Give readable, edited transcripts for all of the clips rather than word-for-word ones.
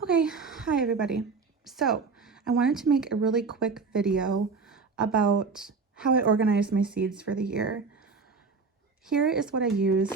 Okay, hi everybody. So I wanted to make a really quick video about how I organize my seeds for the year. Here is what I use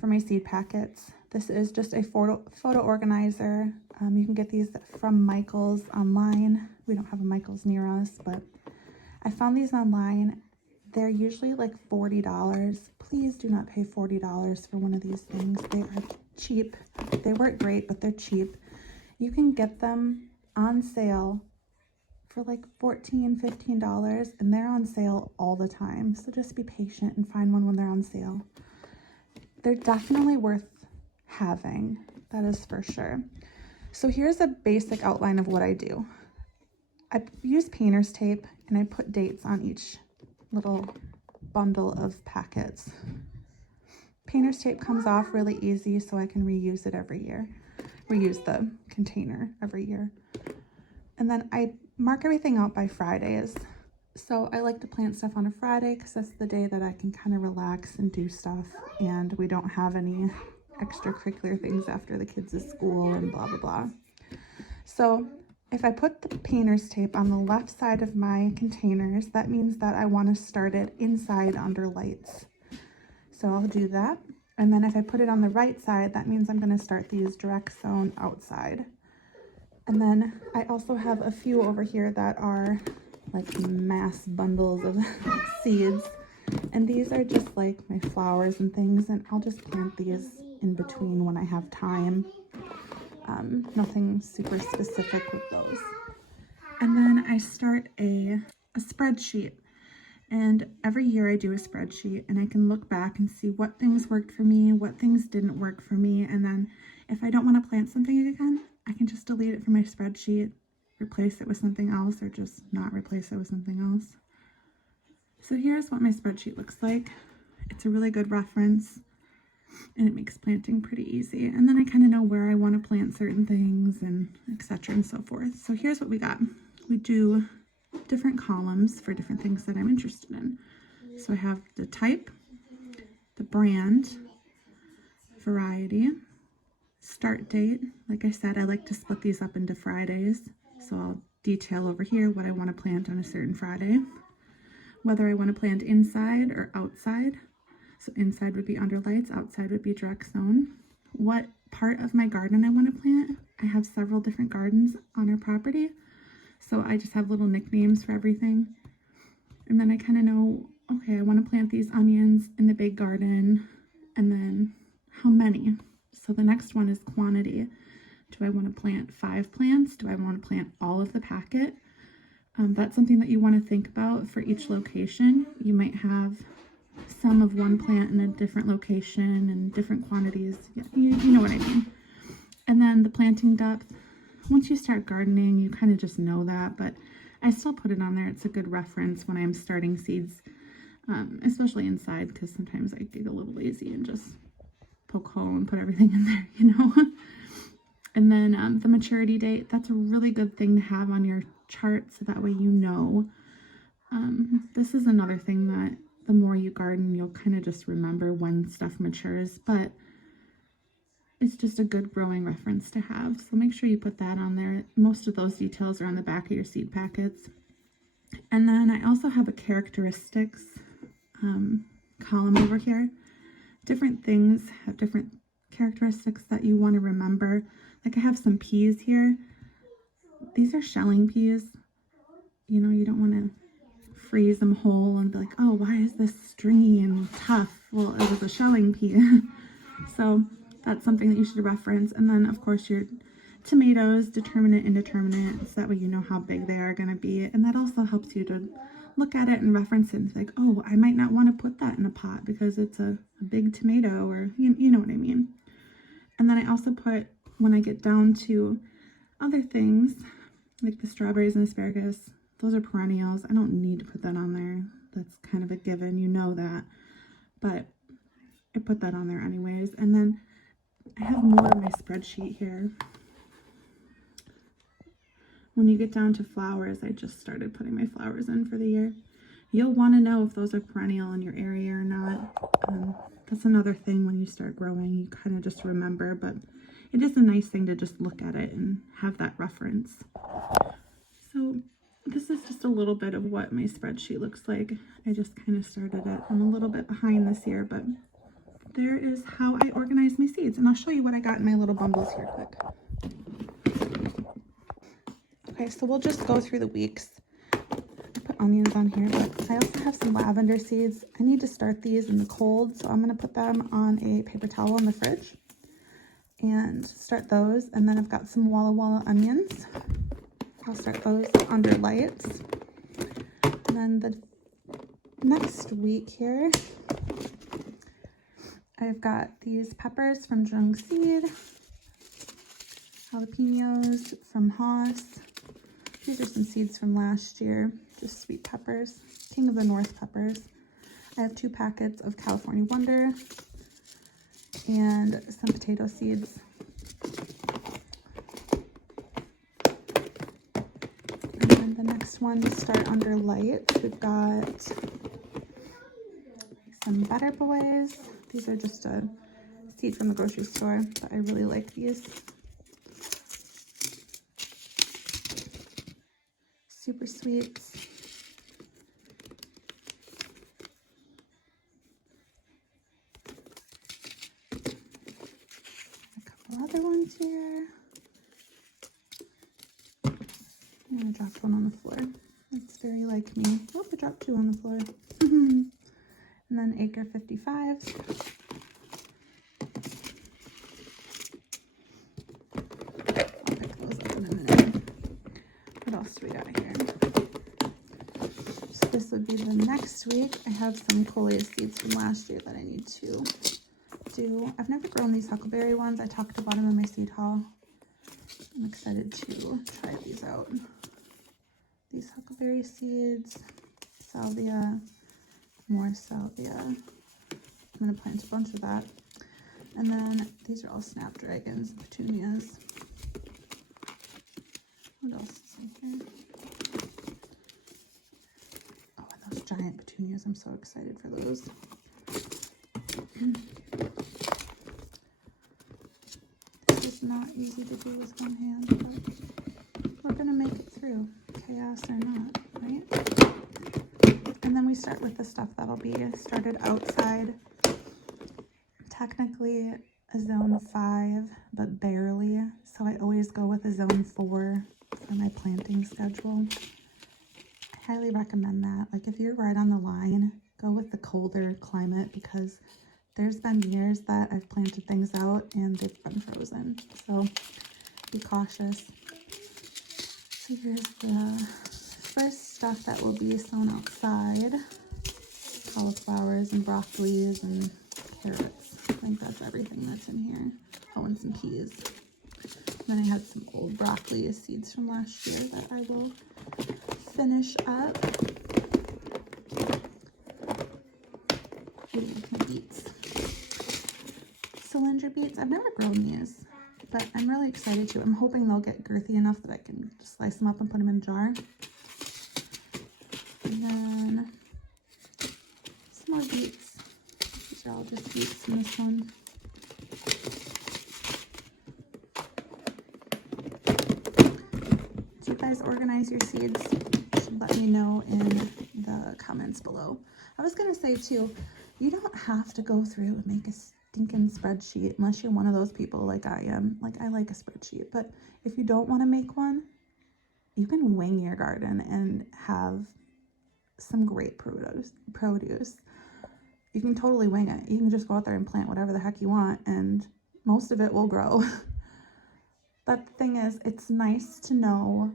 for my seed packets. This is just a photo organizer. You can get these from Michaels online. We don't have a Michaels near us, but I found these online. They're usually like $40. Please do not pay $40 for one of these things. They are cheap. They work great, but they're cheap. You can get them on sale for like $14, $15, and they're on sale all the time. So just be patient and find one when they're on sale. They're definitely worth having, that is for sure. So here's a basic outline of what I do. I use painter's tape and I put dates on each little bundle of packets. Painter's tape comes off really easy, so I can reuse it every year. Reuse the container every year. And then I mark everything out by Fridays. So I like to plant stuff on a Friday because that's the day that I can kind of relax and do stuff, and we don't have any extracurricular things after the kids' school and blah, blah, blah. So if I put the painter's tape on the left side of my containers, that means that I want to start it inside under lights. So I'll do that. And then if I put it on the right side, that means I'm going to start these direct sown outside. And then I also have a few over here that are like mass bundles of seeds. And these are just like my flowers and things. And I'll just plant these in between when I have time. Nothing super specific with those. And then I start a spreadsheet. And every year I do a spreadsheet, and I can look back and see what things worked for me, what things didn't work for me. And then if I don't want to plant something again, I can just delete it from my spreadsheet, replace it with something else, or just not replace it with something else. So here's what my spreadsheet looks like. It's a really good reference, and it makes planting pretty easy. And then I kind of know where I want to plant certain things, and etc. and so forth. So here's what we got. We do different columns for different things that I'm interested in. So I have the type, the brand, variety, start date. Like I said, I like to split these up into Fridays. So I'll detail over here what I want to plant on a certain Friday. Whether I want to plant inside or outside. So inside would be under lights, outside would be direct sown. What part of my garden I want to plant. I have several different gardens on our property. So I just have little nicknames for everything. And then I kind of know, okay, I want to plant these onions in the big garden. And then how many? So the next one is quantity. Do I want to plant 5 plants? Do I want to plant all of the packet? That's something that you want to think about for each location. You might have some of one plant in a different location and different quantities. You know what I mean. And then the planting depth. Once you start gardening, you kind of just know that, but I still put it on there. It's a good reference when I'm starting seeds, especially inside, because sometimes I get a little lazy and just poke hole and put everything in there, you know. And then the maturity date, that's a really good thing to have on your chart, so that way you know. This is another thing that the more you garden, you'll kind of just remember when stuff matures, but it's just a good growing reference to have. So make sure you put that on there. Most of those details are on the back of your seed packets. And then I also have a characteristics column over here. Different things have different characteristics that you want to remember. Like I have some peas here. These are shelling peas. You know, you don't want to freeze them whole and be like, oh, why is this stringy and tough? Well, it was a shelling pea. So that's something that you should reference. And then, of course, your tomatoes, determinate, indeterminate, so that way you know how big they are going to be. And that also helps you to look at it and reference it and think, oh, I might not want to put that in a pot because it's a big tomato, or you know what I mean. And then I also put, when I get down to other things, like the strawberries and asparagus, those are perennials. I don't need to put that on there. That's kind of a given, you know that. But I put that on there anyways. And then I have more of my spreadsheet here. When you get down to flowers, I just started putting my flowers in for the year. You'll want to know if those are perennial in your area or not. That's another thing when you start growing, you kind of just remember. But it is a nice thing to just look at it and have that reference. So this is just a little bit of what my spreadsheet looks like. I just kind of started it. I'm a little bit behind this year, but there is how I organize my seeds. And I'll show you what I got in my little bundles here quick. Okay, so we'll just go through the weeks. I put onions on here, but I also have some lavender seeds. I need to start these in the cold, so I'm going to put them on a paper towel in the fridge and start those. And then I've got some Walla Walla onions. I'll start those under lights. And then the next week here, I've got these peppers from Jung Seed, jalapenos from Haas. These are some seeds from last year, just sweet peppers, King of the North peppers. I have 2 packets of California Wonder and some potato seeds. And then the next one to start under lights, we've got some Better Boys. These are just a seed from the grocery store, but I really like these. Super sweets. A couple other ones here. I'm gonna drop one on the floor. That's very like me. Oh, I dropped 2 on the floor. And then Acre 55s. I'll pick those up in a minute. What else do we got here? So this would be the next week. I have some coleus seeds from last year that I need to do. I've never grown these huckleberry ones. I talked about them in my seed haul. I'm excited to try these out. These huckleberry seeds, salvia, more salvia. I'm going to plant a bunch of that. And then these are all snapdragons, petunias. What else is in here? Oh, and those giant petunias. I'm so excited for those. This is not easy to do with one hand, but we're going to make it through, chaos or not, right? And then we start with the stuff that'll be started outside. Technically a zone 5, but barely. So I always go with a zone 4 for my planting schedule. I highly recommend that. Like if you're right on the line, go with the colder climate, because there's been years that I've planted things out and they've been frozen. So be cautious. So here's the first stuff that will be sown outside. Cauliflowers and broccolis and carrots. I think that's everything that's in here. Oh, and some peas. Then I had some old broccoli seeds from last year that I will finish up. Ooh, my beets. Cylindra beets. I've never grown these, but I'm really excited to. I'm hoping they'll get girthy enough that I can just slice them up and put them in a jar. And then some more beets. These are all just beets in this one. Do you guys organize your seeds? You should let me know in the comments below. I was going to say too, you don't have to go through and make a stinking spreadsheet unless you're one of those people like I am. Like, I like a spreadsheet, but if you don't want to make one, you can wing your garden and have some great produce. You can totally wing it. You can just go out there and plant whatever the heck you want, and most of it will grow. But the thing is, it's nice to know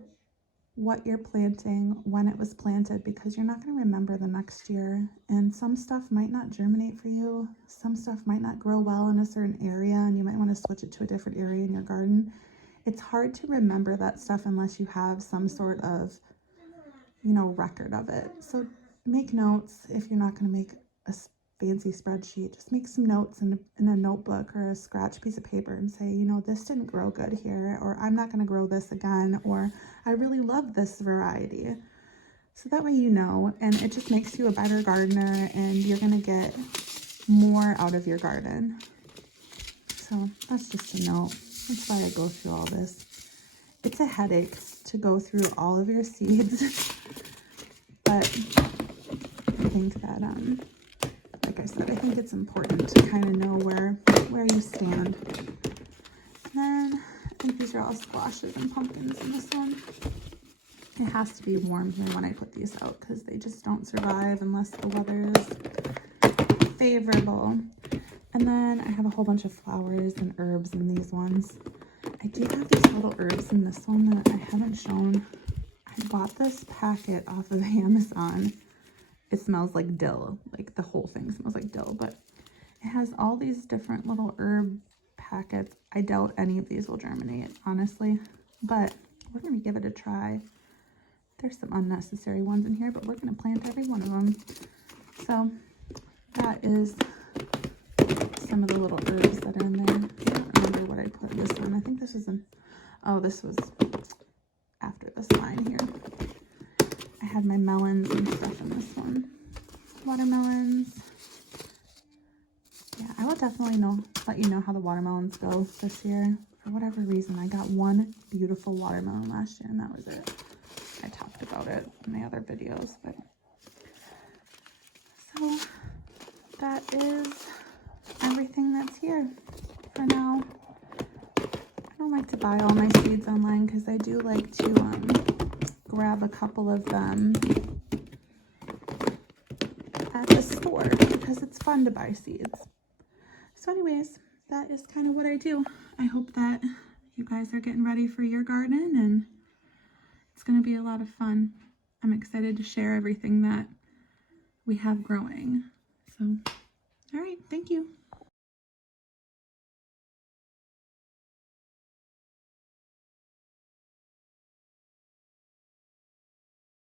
what you're planting, when it was planted, because you're not going to remember the next year. And some stuff might not germinate for you. Some stuff might not grow well in a certain area, and you might want to switch it to a different area in your garden. It's hard to remember that stuff unless you have some sort of, record of it. So make notes. If you're not going to make a fancy spreadsheet, just make some notes in a notebook or a scratch piece of paper and say, this didn't grow good here, or I'm not going to grow this again, or I really love this variety. So that way and it just makes you a better gardener, and you're going to get more out of your garden. So that's just a note. That's why I go through all this. It's a headache to go through all of your seeds, but I think that, like I said, I think it's important to kind of know where you stand. And then I think these are all squashes and pumpkins in this one. It has to be warm here when I put these out because they just don't survive unless the weather is favorable. And then I have a whole bunch of flowers and herbs in these ones. I do have these little herbs in this one that I haven't shown. I bought this packet off of Amazon. It smells like dill, like the whole thing smells like dill, but it has all these different little herb packets. I doubt any of these will germinate, honestly, but we're gonna give it a try. There's some unnecessary ones in here, but we're gonna plant every one of them. So that is some of the little herbs that are in there. I don't remember what I put in this one. I think this is this was after this line here. I had my melons and stuff in this one. Watermelons. Yeah, I will definitely let you know how the watermelons go this year. For whatever reason, I got one beautiful watermelon last year and that was it. I talked about it in my other videos, but so that is everything that's here for now. I don't like to buy all my seeds online because I do like to grab a couple of them at the store because it's fun to buy seeds. So anyways, that is kind of what I do. I hope that you guys are getting ready for your garden and it's going to be a lot of fun. I'm excited to share everything that we have growing. So, all right, thank you.